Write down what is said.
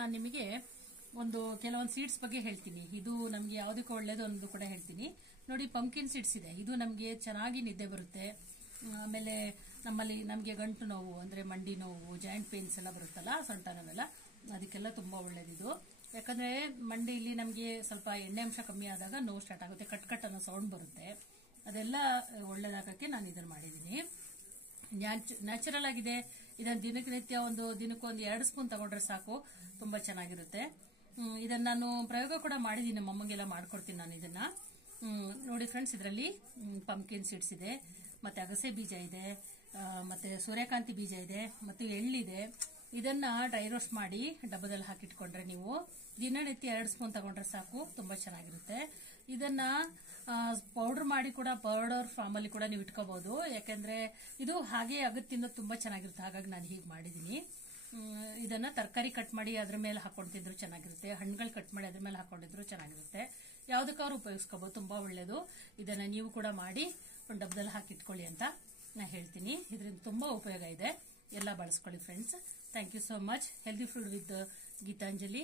ನಾನು ನಿಮಗೆ ಒಂದು ಕೆಲವೊಂದು ಸೀಡ್ಸ್ ಬಗ್ಗೆ ಹೇಳ್ತೀನಿ. ಇದು ನಮಗೆ ಯಾವುದಕ್ಕೆ ಒಳ್ಳೇದು ಅನ್ನೋದು ಕೂಡ ಹೇಳ್ತೀನಿ. ನೋಡಿ, ಪಂಪ್ಕಿನ್ ಸೀಡ್ಸ್ ಇದೆ. ಇದು ನಮಗೆ ಚೆನ್ನಾಗಿ ನಿದ್ದೆ ಬರುತ್ತೆ. ಆಮೇಲೆ ನಮಗೆ ಗಂಟು ನೋವು ಅಂದ್ರೆ ಮಂಡಿ ನೋವು, ಜಾಯಿಂಟ್ ಪೇನ್ಸ್ ಎಲ್ಲ ಬರುತ್ತಲ್ಲ, ಸೊಂಟ ನೋವೆಲ್ಲ, ಅದಕ್ಕೆಲ್ಲ ತುಂಬಾ ಒಳ್ಳೇದಿದು. ಯಾಕಂದ್ರೆ ಮಂಡಿಯಲ್ಲಿ ನಮಗೆ ಸ್ವಲ್ಪ ಎಣ್ಣೆ ಅಂಶ ಕಮ್ಮಿ ಆದಾಗ ನೋವು ಸ್ಟಾರ್ಟ್ ಆಗುತ್ತೆ, ಕಟ್ ಕಟ್ ಅನ್ನೋ ಸೌಂಡ್ ಬರುತ್ತೆ. ಅದೆಲ್ಲ ಒಳ್ಳೇದಾಗಕ್ಕೆ ನಾನು ಇದನ್ನ ಮಾಡಿದ್ದೀನಿ. ನ್ಯಾಚುರಲ್ ಆಗಿದೆ. ಇದನ್ನ ದಿನಕ್ಕೆ ಒಂದು 2 ಸ್ಪೂನ್ ತಗೊಂಡ್ರೆ ಸಾಕು, ತುಂಬಾ ಚೆನ್ನಾಗಿರುತ್ತೆ. ಇದನ್ನ ನಾನು ಪ್ರಯೋಗ ಕೂಡ ಮಾಡಿದೀನಿ, ನಮ್ಮ ಅಮ್ಮಗೆಲ್ಲ ಮಾಡ್ಕೊಡ್ತೀನಿ ನಾನು ಇದನ್ನ. ನೋಡಿ ಫ್ರೆಂಡ್ಸ್, ಇದರಲ್ಲಿ ಪಂಪ್ಕಿನ್ ಸೀಡ್ಸ್ ಇದೆ, ಮತ್ತೆ ಅಗಸೆ ಬೀಜ ಇದೆ, ಮತ್ತೆ ಸೂರ್ಯಕಾಂತಿ ಬೀಜ ಇದೆ, ಮತ್ತೆ ಎಳ್ಳಿದೆ. ಇದನ್ನ ಡ್ರೈ ರೋಸ್ಟ್ ಮಾಡಿ ಡಬ್ಬದಲ್ಲಿ ಹಾಕಿಟ್ಕೊಂಡ್ರೆ ನೀವು ದಿನನಿತ್ಯ 2 ಸ್ಪೂನ್ ತಗೊಂಡ್ರೆ ಸಾಕು, ತುಂಬಾ ಚೆನ್ನಾಗಿರುತ್ತೆ. ಇದನ್ನ ಪೌಡರ್ ಮಾಡಿ ಕೂಡ ಪೌಡರ್ ಫಾರ್ಮ್ ಅಲ್ಲಿ ಕೂಡ ನೀವು ಇಟ್ಕೋಬಹುದು. ಯಾಕಂದ್ರೆ ಇದು ಹಾಗೆ ಅಗತ್ತಿಂದ ತುಂಬಾ ಚೆನ್ನಾಗಿರುತ್ತೆ, ಹಾಗಾಗಿ ನಾನು ಹೀಗೆ ಮಾಡಿದೀನಿ. ಇದನ್ನ ತರಕಾರಿ ಕಟ್ ಮಾಡಿ ಅದ್ರ ಮೇಲೆ ಹಾಕೊಂಡು ತಿಂದ್ರು ಚೆನ್ನಾಗಿರುತ್ತೆ, ಹಣ್ಣುಗಳು ಕಟ್ ಮಾಡಿ ಅದ್ರ ಮೇಲೆ ಹಾಕೊಂಡಿದ್ರು ಚೆನ್ನಾಗಿರುತ್ತೆ. ಯಾವ್ದಕ್ಕಾದ್ರೂ ಉಪಯೋಗಿಸ್ಕೋಬಹುದು, ತುಂಬಾ ಒಳ್ಳೇದು. ಇದನ್ನ ನೀವು ಕೂಡ ಮಾಡಿ ಒಂದು ಡಬ್ಬದಲ್ಲಿ ಹಾಕಿಟ್ಕೊಳ್ಳಿ ಅಂತ ನಾ ಹೇಳ್ತೀನಿ. ಇದರಿಂದ ತುಂಬಾ ಉಪಯೋಗ ಇದೆ, ಎಲ್ಲ ಬಳಸ್ಕೊಳ್ಳಿ friends. Thank you so much. Healthy food with Geetanjali.